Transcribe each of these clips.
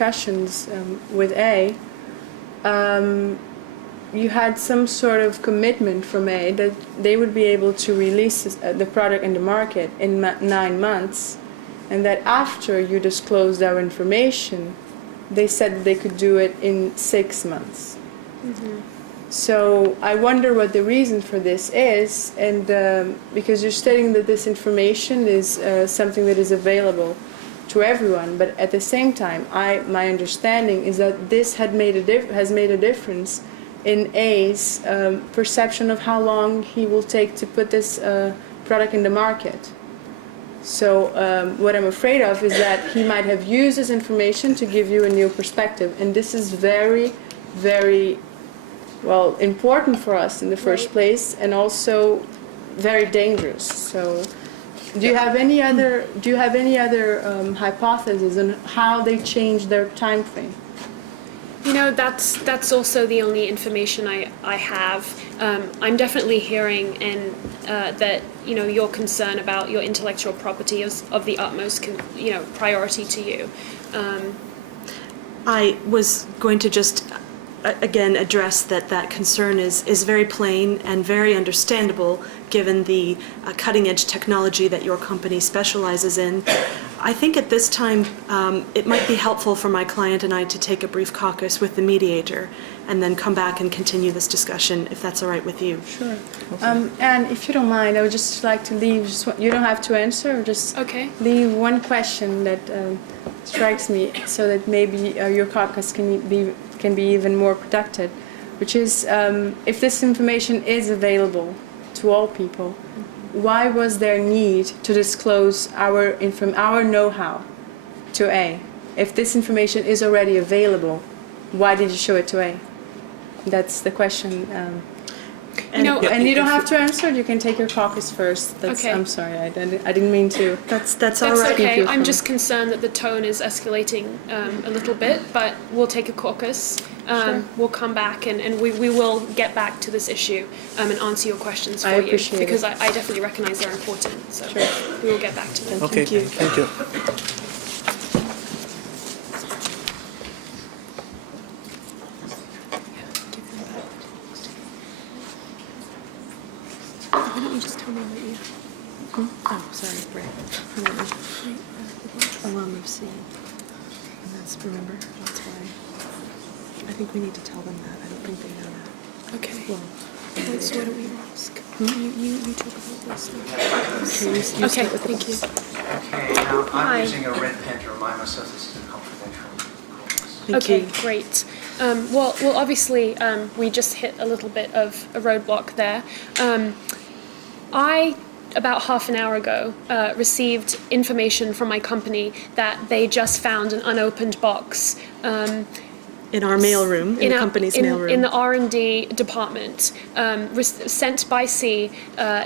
discussions with A, you had some sort of commitment from A that they would be able to release the product in the market in 9 months, and that after you disclosed our information, they said that they could do it in 6 months. Mm-hmm. So I wonder what the reason for this is, and because you're stating that this information is something that is available to everyone, but at the same time, my understanding is that this has made a difference in A's perception of how long he will take to put this product in the market. So what I'm afraid of is that he might have used this information to give you a new perspective, and this is very, very important for us in the first place, and also very dangerous. So, do you have any other hypotheses on how they changed their time frame? You know, that's also the only information I have. I'm definitely hearing that your concern about your intellectual property is of the utmost priority to you. I was going to just again address that concern is very plain and very understandable given the cutting-edge technology that your company specializes in. I think at this time it might be helpful for my client and I to take a brief caucus with the mediator and then come back and continue this discussion, if that's all right with you. Sure. And if you don't mind, I would just like to leave, you don't have to answer, just leave one question that strikes me so that maybe your caucus can be even more protected, which is if this information is available to all people, why was there need to disclose our know-how to A? If this information is already available, why did you show it to A? That's the question. And you don't have to answer. You can take your caucus first. I'm sorry, I didn't mean to. That's all right. Okay. I'm just concerned that the tone is escalating a little bit, but we'll take a caucus. Sure. We'll come back and we will get back to this issue and answer your questions for you, because I definitely recognize they're important. So we will get back to them. Okay. Thank you. Thank you. Why don't you just tell me what you... Oh, sorry, Brett. Alum of C. And that's, remember, that's why. I think we need to tell them that. I don't think they know that. Okay. Well, So what do we ask? You talk about this stuff. okay, Thank you. Okay, now Hi. I'm using a red pen to remind myself this is a confidential caucus. Thank Okay, you. great. Well, obviously, we just hit a little bit of a roadblock there. I, about half an hour ago, received information from my company that they just found an unopened box In our mailroom, in the company's mailroom. in the R&D department, sent by C,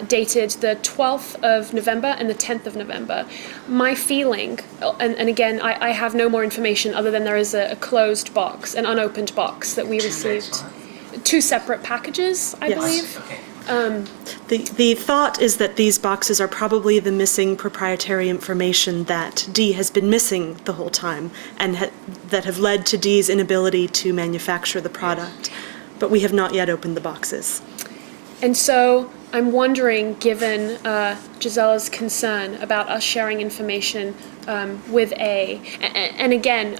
dated the 12th of November and the 10th of November. My feeling, and again, I have no more information other than there is a closed box, an unopened box that we received. 2 separate packages, I Yes. believe. Okay. The thought is that these boxes are probably the missing proprietary information that D has been missing the whole time and that have led to D's inability to manufacture the product. But we have not yet opened the boxes. And so I'm wondering, given Gisella's concern about us sharing information with A, and again,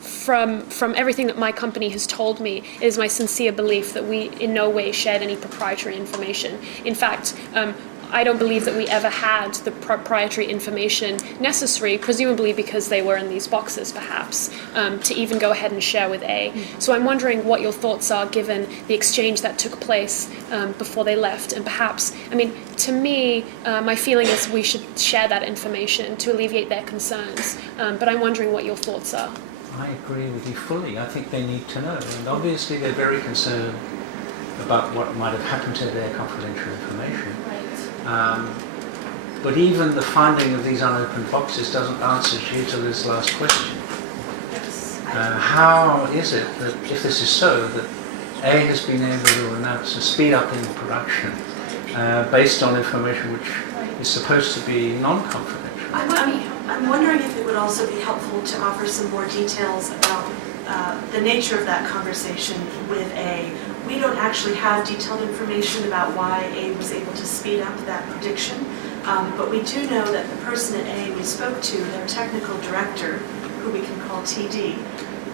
from everything that my company has told me, it is my sincere belief that we in no way shared any proprietary information. In fact, I don't believe that we ever had the proprietary information necessary, presumably because they were in these boxes, perhaps, to even go ahead and share with A. So I'm wondering what your thoughts are, given the exchange that took place before they left, and perhaps, to me, my feeling is we should share that information to alleviate their concerns, but I'm wondering what your thoughts are. I agree with you fully. I think they need to know. And obviously they're very concerned about what might have happened to their confidential information. But even the finding of these unopened boxes doesn't answer Gisela's last question. How is it that, if this is so, that A has been able to announce a speed up in production based on information which is supposed to be non-confidential? I'm wondering if it would also be helpful to offer some more details about the nature of that conversation with A. We don't actually have detailed information about why A was able to speed up that prediction, but we do know that the person at A we spoke to, their technical director, who we can call TD,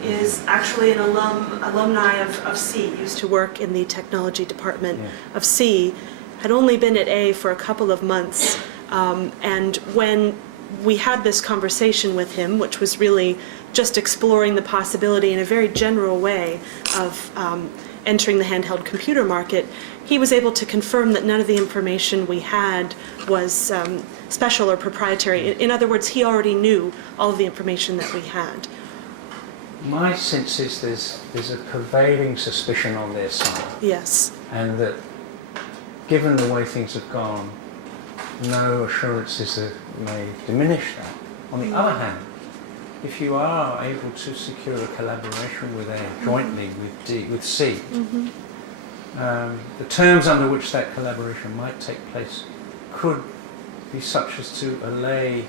is actually an alumni of C, used to work in the technology department of C, had only been at A for a couple of months, and when we had this conversation with him, which was really just exploring the possibility in a very general way of entering the handheld computer market, he was able to confirm that none of the information we had was special or proprietary. In other words, he already knew all of the information that we had. My sense is there's a pervading suspicion on their side, Yes. and that given the way things have gone, no assurances that may diminish that. On the other hand, if you are able to secure a collaboration with A jointly with C, the terms under which that collaboration might take place could be such as to allay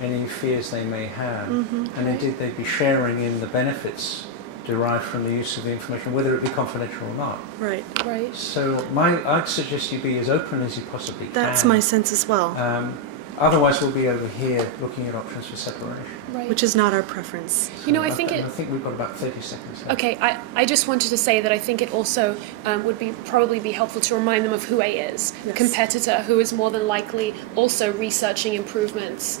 any fears they may have, and indeed they'd be sharing in the benefits derived from the use of the information, whether it be confidential or not. Right. Right. So I'd suggest you be as open as you possibly can. That's my sense as well, Otherwise, we'll be over here looking at options for separation. Right. which is not our preference. You know, I So think I think we've got about 30 seconds left. Okay, I just wanted to say that I think it also would probably be helpful to remind them of who A is, a Yes. competitor who is more than likely also researching improvements.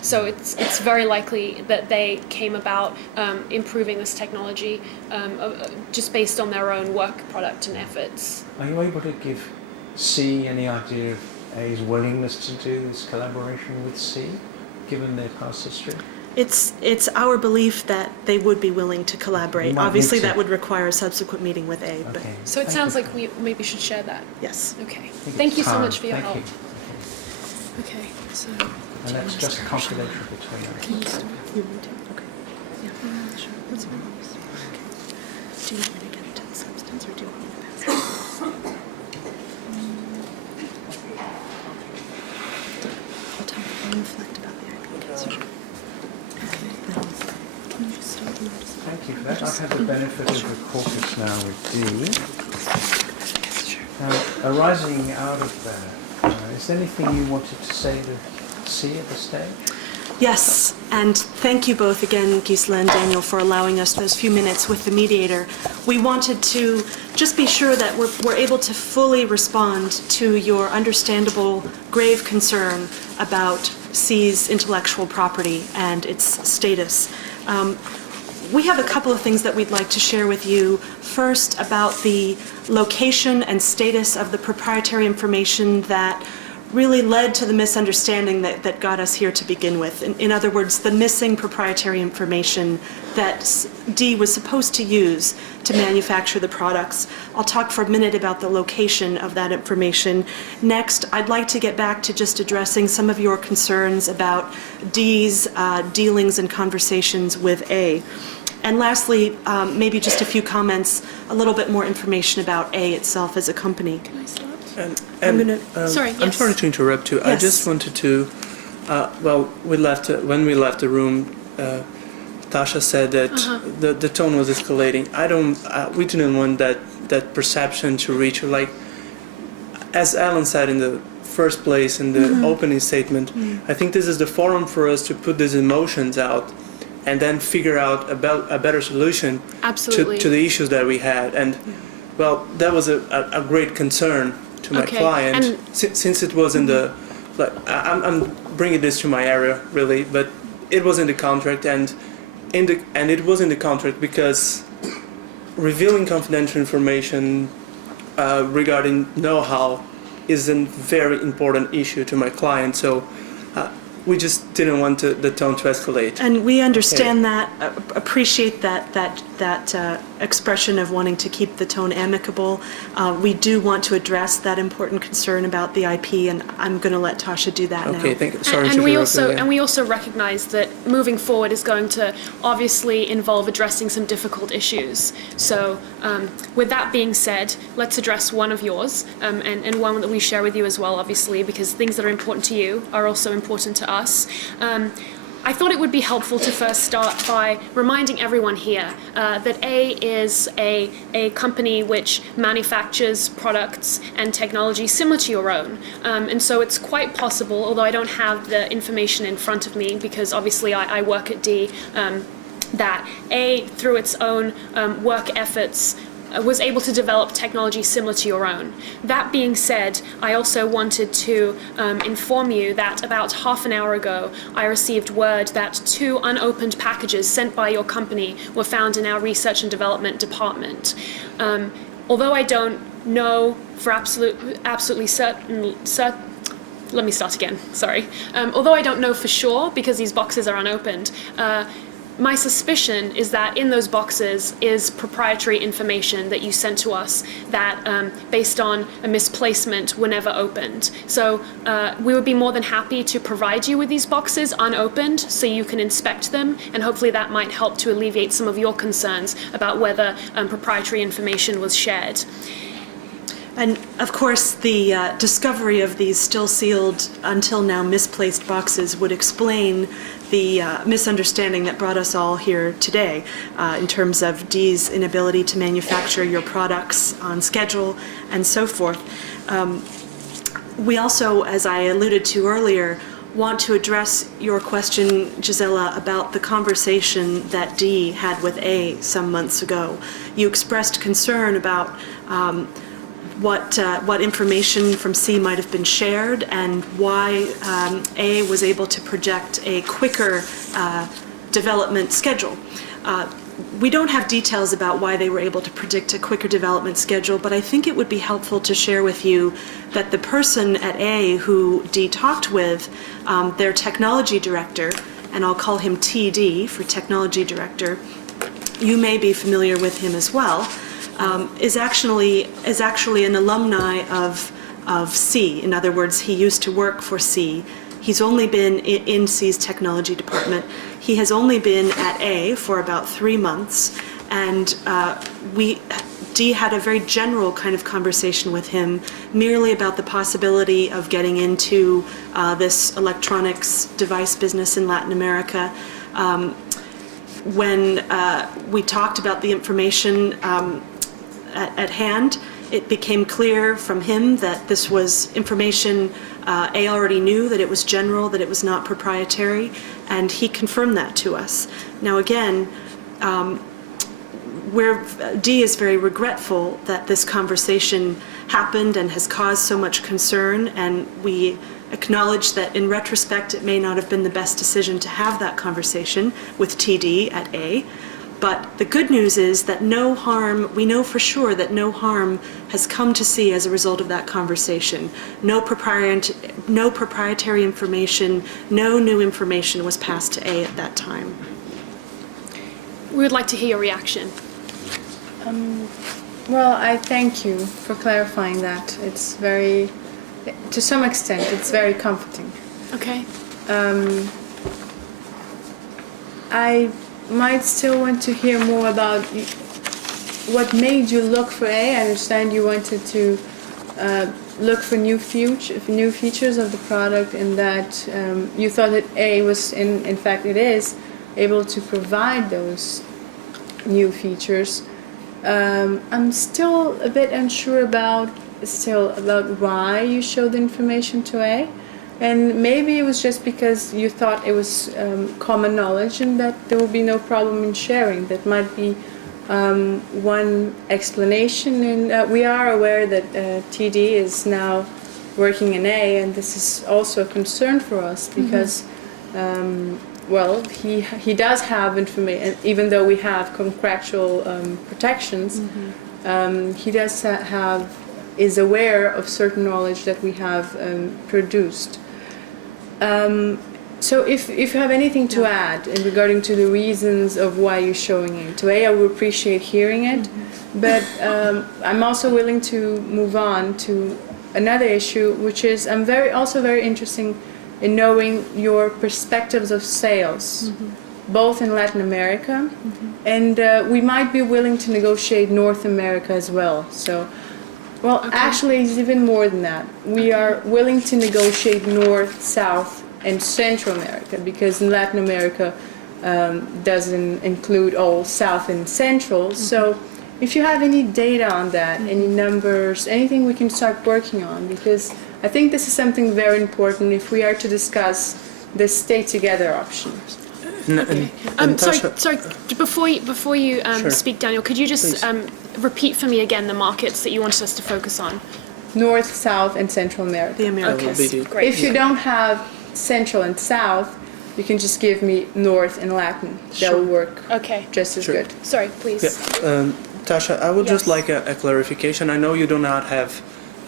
So it's very likely that they came about improving this technology just based on their own work product and efforts. Are you able to give C any idea of A's willingness to do this collaboration with C, given their past history? It's our belief that they would be willing to collaborate. You might Obviously, need to. that would require a subsequent meeting with A, but Okay. So it Thank sounds you. like we maybe should share that. yes. Okay. I think Thank it's you so time. much for your Thank help. you. Okay, so And that's just confidential between us. You want to? Okay. Yeah, sure. That's fine. Okay. Do you want me to get into the substance, or do you want me to pass it? I'll reflect about the IP case. Okay. Can you just start the notice? Thank you for that. I've had the benefit of the caucus now with D. Now, arising out of that, is there anything you wanted to say to C at this stage? Yes, and thank you both again, Gisela and Daniel, for allowing us those few minutes with the mediator. We wanted to just be sure that we're able to fully respond to your understandable, grave concern about C's intellectual property and its status. We have a couple of things that we'd like to share with you. First, about the location and status of the proprietary information that really led to the misunderstanding that got us here to begin with. In other words, the missing proprietary information that D was supposed to use to manufacture the products. I'll talk for a minute about the location of that information. Next, I'd like to get back to just addressing some of your concerns about D's dealings and conversations with A. And lastly, maybe just a few comments, a little bit more information about A itself as a company. can I start? Sorry, yes. I'm sorry to interrupt you. I Yes. just wanted to, when we left the room, Tasha said that the tone was escalating. We didn't want that perception to reach her. Like, as Alan said in the first place in the opening statement, I think this is the forum for us to put these emotions out and then figure out about a better solution Absolutely. to the issues that we had. And well, that was a great concern to my Okay, client, and- since it was in the, like, I'm bringing this to my area really, but it was in the contract, and it was in the contract because revealing confidential information regarding know-how is a very important issue to my client. So we just didn't want the tone to escalate. And we understand that, appreciate that expression of wanting to keep the tone amicable. We do want to address that important concern about the IP, and I'm going to let Tasha do that now. Okay, thank you. Sorry to And we interrupt you also there. recognize that moving forward is going to obviously involve addressing some difficult issues. So with that being said, let's address one of yours and one that we share with you as well, obviously, because things that are important to you are also important to us. I thought it would be helpful to first start by reminding everyone here that A is a company which manufactures products and technology similar to your own. And so it's quite possible, although I don't have the information in front of me because obviously I work at D, that A, through its own work efforts, was able to develop technology similar to your own. That being said, I also wanted to inform you that about half an hour ago, I received word that 2 unopened packages sent by your company were found in our research and development department. Although I don't know for absolutely certain, let me start again, sorry. Although I don't know for sure because these boxes are unopened, my suspicion is that in those boxes is proprietary information that you sent to us that, based on a misplacement, were never opened. So we would be more than happy to provide you with these boxes unopened so you can inspect them, and hopefully that might help to alleviate some of your concerns about whether proprietary information was shared. And of course, the discovery of these still sealed, until now misplaced boxes would explain the misunderstanding that brought us all here today in terms of D's inability to manufacture your products on schedule and so forth. We also, as I alluded to earlier, want to address your question, Gisela, about the conversation that D had with A some months ago. You expressed concern about what information from C might have been shared and why A was able to project a quicker development schedule. We don't have details about why they were able to predict a quicker development schedule, but I think it would be helpful to share with you that the person at A who D talked with, their technology director, and I'll call him TD for technology director, you may be familiar with him as well, is actually an alumni of C. In other words, he used to work for C. He's only been in C's technology department. He has only been at A for about 3 months, and D had a very general kind of conversation with him, merely about the possibility of getting into this electronics device business in Latin America. When we talked about the information at hand, it became clear from him that this was information A already knew, that it was general, that it was not proprietary, and he confirmed that to us. Now again, D is very regretful that this conversation happened and has caused so much concern, and we acknowledge that in retrospect it may not have been the best decision to have that conversation with TD at A. But the good news is that we know for sure that no harm has come to C as a result of that conversation. No proprietary information, no new information was passed to A at that time. We would like to hear your reaction. Well, I thank you for clarifying that. It's very, to some extent, it's very comforting. Okay. I might still want to hear more about what made you look for A. I understand you wanted to look for new features of the product, and that you thought that A was, in fact it is, able to provide those new features. I'm still a bit unsure about why you showed the information to A. And maybe it was just because you thought it was common knowledge and that there would be no problem in sharing. That might be one explanation. And we are aware that TD is now working in A, and this is also a concern for us because, well, he does have information, even though we have contractual protections, he does is aware of certain knowledge that we have produced. So if you have anything to add in regarding to the reasons of why you're showing it to A, I would appreciate hearing it. But I'm also willing to move on to another issue, which is I'm also very interested in knowing your perspectives of sales, both in Latin America, and we might be willing to negotiate North America as well. So. Well, actually, it's even more than that. We are willing to negotiate North, South, and Central America, because in Latin America doesn't include all South and Central. So if you have any data on that, any numbers, anything we can start working on, because I think this is something very important if we are to discuss the stay together option. Sorry. Before you Sure. speak, Daniel, could you just Please. repeat for me again the markets that you wanted us to focus on? North, South, and Central America. The That Americas. would be the- Great. If you don't have Central and South, you can just give me North and Latin. That will work Okay. just as Sure. good. Sorry, please. Yeah, Tasha, I would just Yes. like a clarification. I know you do not have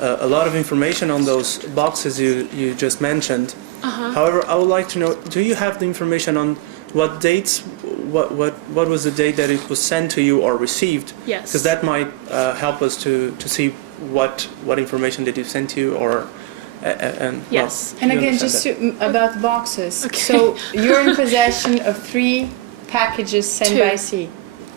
a lot of information on those boxes you just mentioned. However, I would like to know, do you have the information on what dates, what was the date that it was sent to you or received? Yes. Because that might help us to see what information did you send to you or and well, Yes. And you again, understand just that. about the boxes. Okay. So you're in possession of 3 packages sent Two. by sea.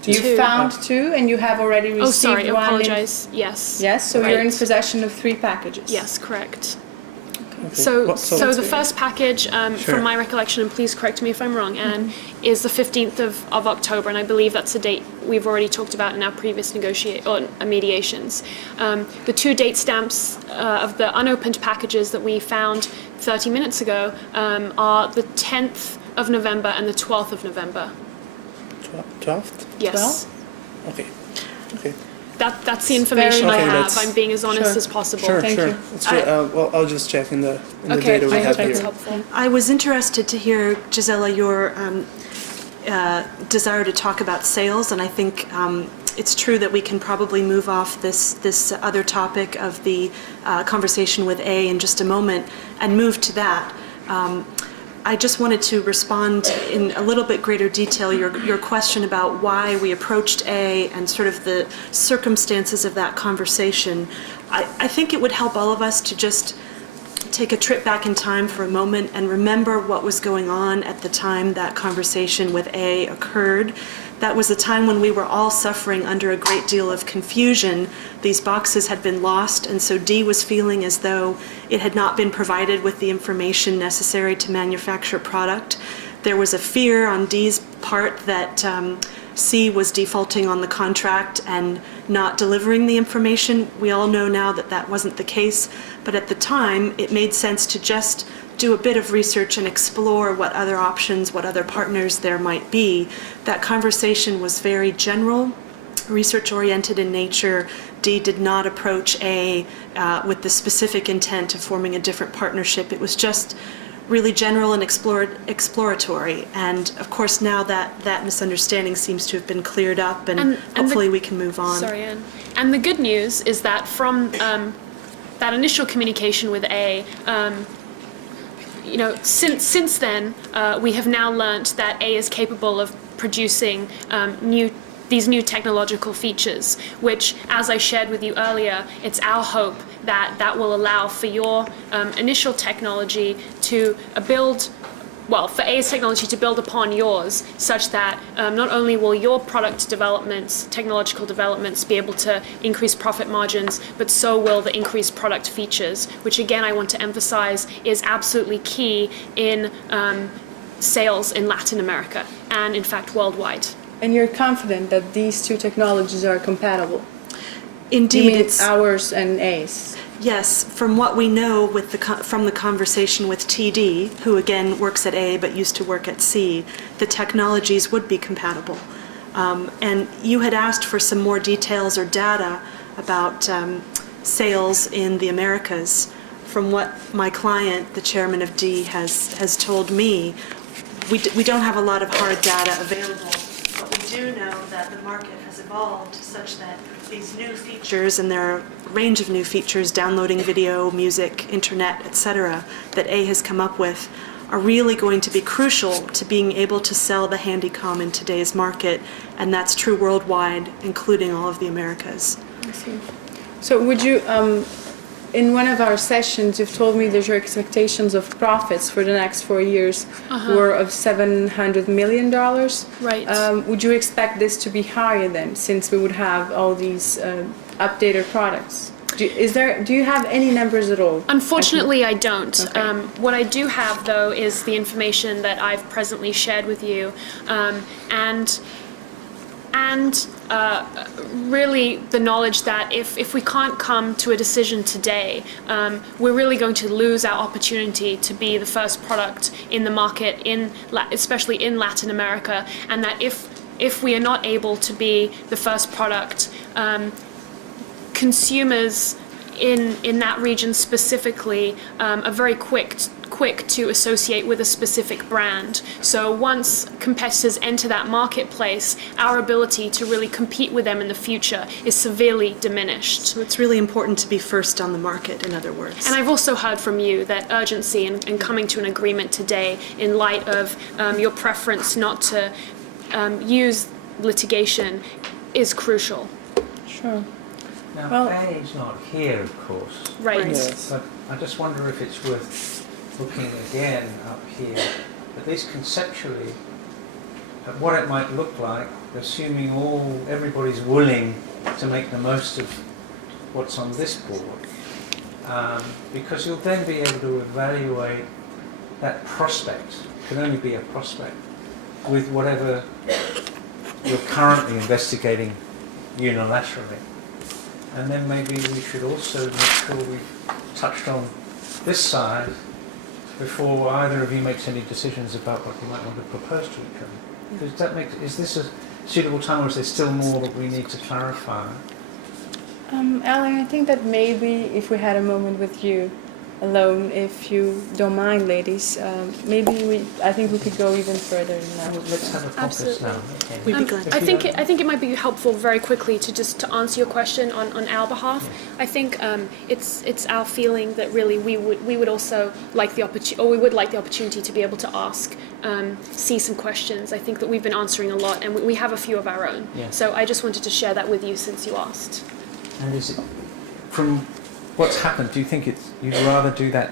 You Two. found 2, and you have already received Oh, sorry. I one. apologize. Yes. Yes, so you're in Right. possession of 3 packages. Yes, correct. Okay. So, What- so the first package, Sure. from my recollection, and please correct me if I'm wrong, Anne, is the 15th of October, and I believe that's a date we've already talked about in our previous mediations. The 2 date stamps of the unopened packages that we found 30 minutes ago are the 10th of November and the 12th of November. 12th? Yes. Okay. Okay. That's the information I Okay, have. that's- I'm being as honest Sure. as possible. Sure, Thank sure. you. It's well, I'll just check in the Okay, data we I have hope that's here. helpful. I was interested to hear, Gisela, your desire to talk about sales, and I think it's true that we can probably move off this other topic of the conversation with A in just a moment and move to that. I just wanted to respond in a little bit greater detail your question about why we approached A and sort of the circumstances of that conversation. I think it would help all of us to just take a trip back in time for a moment and remember what was going on at the time that conversation with A occurred. That was a time when we were all suffering under a great deal of confusion. These boxes had been lost, and so D was feeling as though it had not been provided with the information necessary to manufacture product. There was a fear on D's part that C was defaulting on the contract and not delivering the information. We all know now that that wasn't the case, but at the time it made sense to just do a bit of research and explore what other options, what other partners there might be. That conversation was very general, research-oriented in nature. D did not approach A with the specific intent of forming a different partnership. It was just really general and exploratory. And of course now that misunderstanding seems to have been cleared up, and hopefully we can move on. Sorry, Anne. And the good news is that from that initial communication with A, since then, we have now learnt that A is capable of producing these new technological features, which, as I shared with you earlier, it's our hope that that will allow for your initial technology to for A's technology to build upon yours, such that not only will your product developments, technological developments, be able to increase profit margins, but so will the increased product features, which again I want to emphasize is absolutely key in sales in Latin America and in fact worldwide. And you're confident that these 2 technologies are compatible? Indeed, You mean it's ours and A's? yes. From what we know from the conversation with TD, who again works at A but used to work at C, the technologies would be compatible. And you had asked for some more details or data about sales in the Americas. From what my client, the chairman of D, has told me, we don't have a lot of hard data available. But we do know that the market has evolved such that these new features, and there are a range of new features, downloading video, music, internet, etc., that A has come up with, are really going to be crucial to being able to sell the Handycom in today's market, and that's true worldwide, including all of the Americas. I see. So would you, in one of our sessions, you've told me that your expectations of profits for the next 4 years were of $700 million. Right. Would you expect this to be higher then, since we would have all these updated products? Do you have any numbers at all? Unfortunately, I don't. Okay. What I do have, though, is the information that I've presently shared with you, and really the knowledge that if we can't come to a decision today, we're really going to lose our opportunity to be the first product in the market, especially in Latin America, and that if we are not able to be the first product, consumers in that region specifically are very quick to associate with a specific brand. So once competitors enter that marketplace, our ability to really compete with them in the future is severely diminished. So it's really important to be first on the market, in other words. And I've also heard from you that urgency in coming to an agreement today in light of your preference not to use litigation is crucial. Sure. Now, Well- Faye's not here, of course, Right. Yes. but I just wonder if it's worth looking again up here, at least conceptually, at what it might look like, assuming everybody's willing to make the most of what's on this board, because you'll then be able to evaluate that prospect, can only be a prospect, with whatever you're currently investigating unilaterally. And then maybe we should also make sure we've touched on this side before either of you makes any decisions about what you might want to propose to each other. Is this a suitable time, or is there still more that we need to clarify? Alan, I think that maybe if we had a moment with you alone, if you don't mind, ladies, I think we could go even further than that. Let's have a focus Absolutely. now. Okay. We'd be glad. I think it might be helpful very quickly to answer your question on our behalf. I think it's our feeling that really we would also like the opportunity, or we would like the opportunity to be able to ask see some questions. I think that we've been answering a lot, and we have a few of our own. Yeah. So I just wanted to share that with you since you asked. And is it, from what's happened, do you think you'd rather do that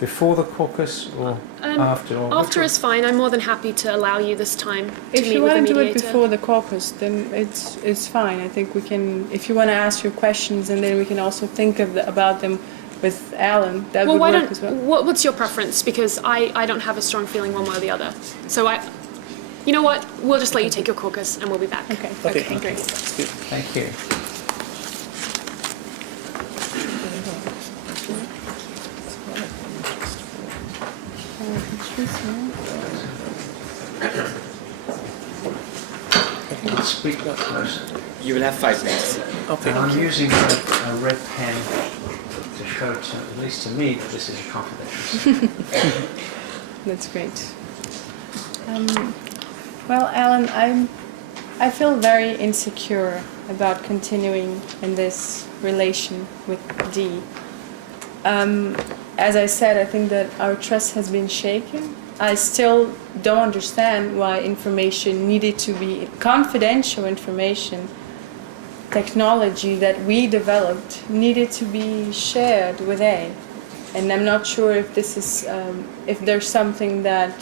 before the caucus or after? Or After is fine. I'm more than happy to allow you this time to If meet you with the want to do mediator. it before the caucus, then it's fine. I think we can. If you want to ask your questions, and then we can also think about them with Alan. That Well, would why work don't? as well. What's your preference? Because I don't have a strong feeling one way or the other. So you know what? We'll just let you take your caucus, and we'll be back. Okay. Okay. Great. That's good. Thank you. Speak up first. You will have 5 minutes. Okay. And I'm using a red pen to show to, at least to me, that this is a confidential. That's great. Well, Alan, I feel very insecure about continuing in this relation with Dee. As I said, I think that our trust has been shaken. I still don't understand why information needed to be confidential information, technology that we developed needed to be shared with A. And I'm not sure if this is, if there's something that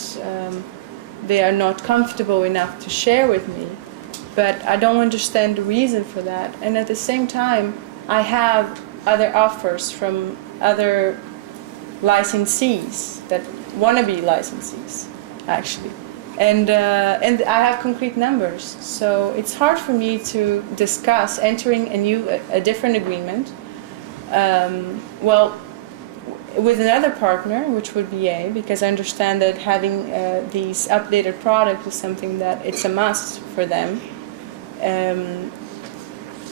they are not comfortable enough to share with me. But I don't understand the reason for that. And at the same time, I have other offers from other licensees that want to be licensees, actually. And I have concrete numbers. So it's hard for me to discuss entering a different agreement. Well, with another partner, which would be A, because I understand that having these updated products is something that it's a must for them.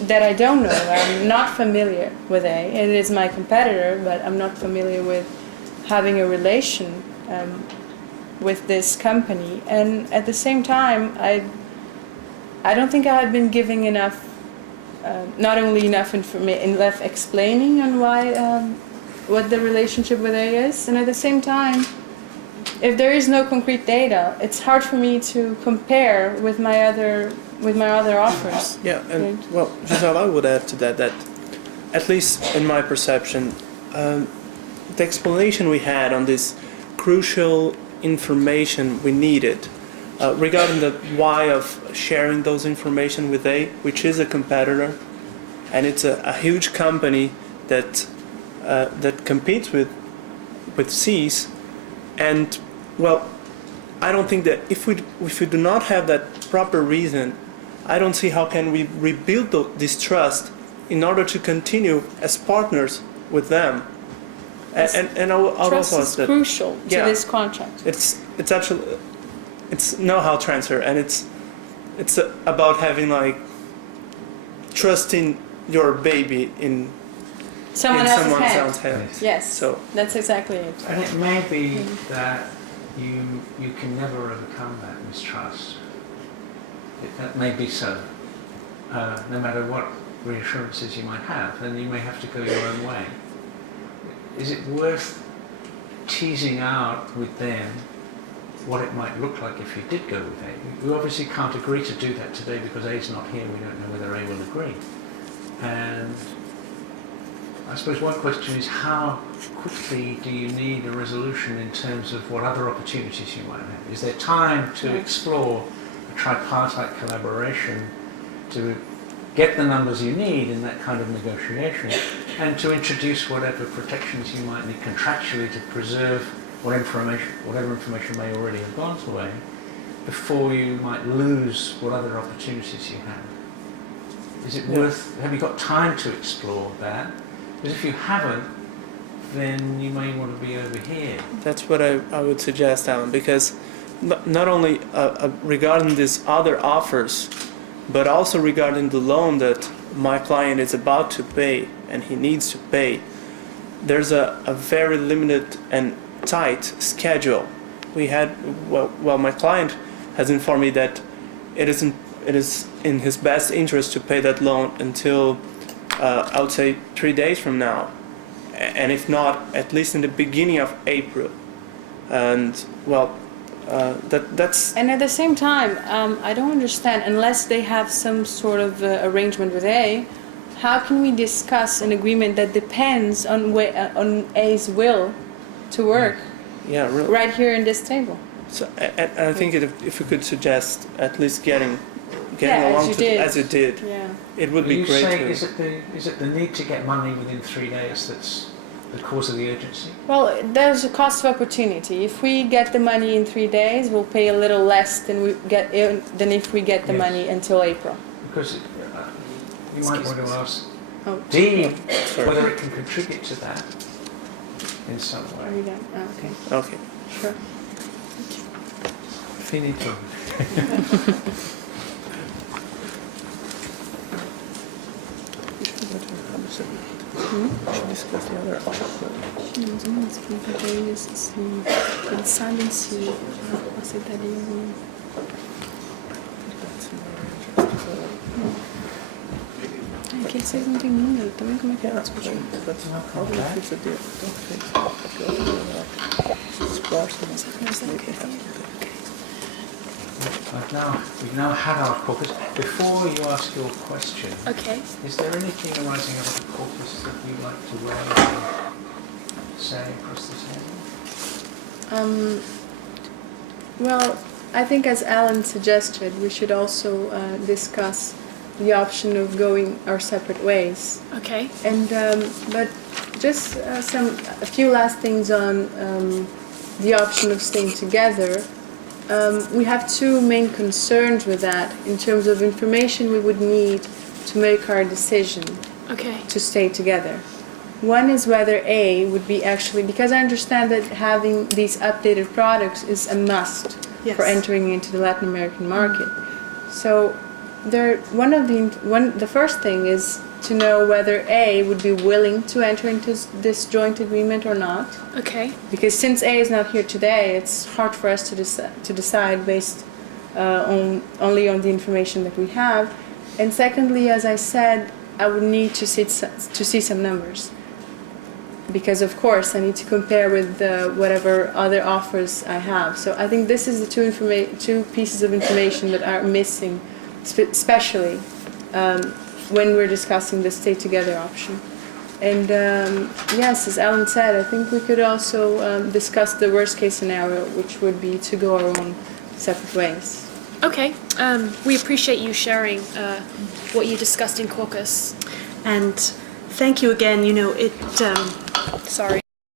That I don't know. I'm not familiar with A. It is my competitor, but I'm not familiar with having a relation with this company. And at the same time, I don't think I have been giving enough, not only enough information, enough explaining on why, what the relationship with A is. And at the same time, if there is no concrete data, it's hard for me to compare with my other offers. Yeah, and well, Giselle, I would add to that at least in my perception, the explanation we had on this crucial information we needed regarding the why of sharing those information with A, which is a competitor, and it's a huge company that that competes with C's, and well, I don't think that if we do not have that proper reason, I don't see how can we rebuild this trust in order to continue as partners with them. And I'll Trust also is ask that crucial to Yeah. this contract. it's actually it's know-how transfer, and it's about having like trusting your baby in Someone in else's someone hand. else's hands. Yes, So that's exactly it. And it may be that you can never overcome that mistrust. That may be so. No matter what reassurances you might have, then you may have to go your own way. Is it worth teasing out with them what it might look like if you did go with A? We obviously can't agree to do that today because A is not here. We don't know whether A will agree. And I suppose one question is, how quickly do you need a resolution in terms of what other opportunities you might have? Is there time to explore a tripartite collaboration to get the numbers you need in that kind of negotiation, and to introduce whatever protections you might need contractually to preserve whatever information may already have gone to A, before you might lose what other opportunities you have? Is it worth, have you got time to explore that? Because if you haven't, then you may want to be over here. that's what I would suggest, Alan, because not only regarding these other offers, but also regarding the loan that my client is about to pay and he needs to pay, there's a very limited and tight schedule. We had, well, my client has informed me that it is in his best interest to pay that loan until I would say 3 days from now, and if not, at least in the beginning of April. And well, that's And at the same time, I don't understand, unless they have some sort of arrangement with A, how can we discuss an agreement that depends on A's will to work yeah, really. right here in this table? So, and I think if we could suggest at least getting Yeah, as along you to, did. as it did, Yeah. it would Are be you great. saying, To, is it the need to get money within 3 days that's the cause of the urgency? Well, there's a cost of opportunity. If we get the money in 3 days, we'll pay a little less than if we get the Yes. money until April. Because you might want to ask Oh, D Sorry. whether it can contribute to that in some are way. you done? Oh, okay, okay. sure. Finito. We should discuss the other offer. Eles sabem se aceitariam. É que vocês não têm número também, como é que é discutir? We've now had our caucus. Before you ask your question, Okay. is there anything arising out of the caucus that you'd like to raise or say across the table? Well, I think as Alan suggested, we should also discuss the option of going our separate ways. Okay. And but just a few last things on the option of staying together. We have two main concerns with that in terms of information we would need to make our decision Okay. to stay together. One is whether A would be actually, because I understand that having these updated products is a must Yes. for entering into the Latin American market. So the first thing is to know whether A would be willing to enter into this joint agreement or not. Okay. Because since A is not here today, it's hard for us to decide based only on the information that we have. And secondly, as I said, I would need to see some numbers. Because of course I need to compare with whatever other offers I have. So I think this is the two pieces of information that are missing, especially when we're discussing the stay together option. And yes, as Alan said, I think we could also discuss the worst case scenario, which would be to go our own separate ways. Okay. We appreciate you sharing what you discussed in caucus. And thank you again. You know, it. Sorry.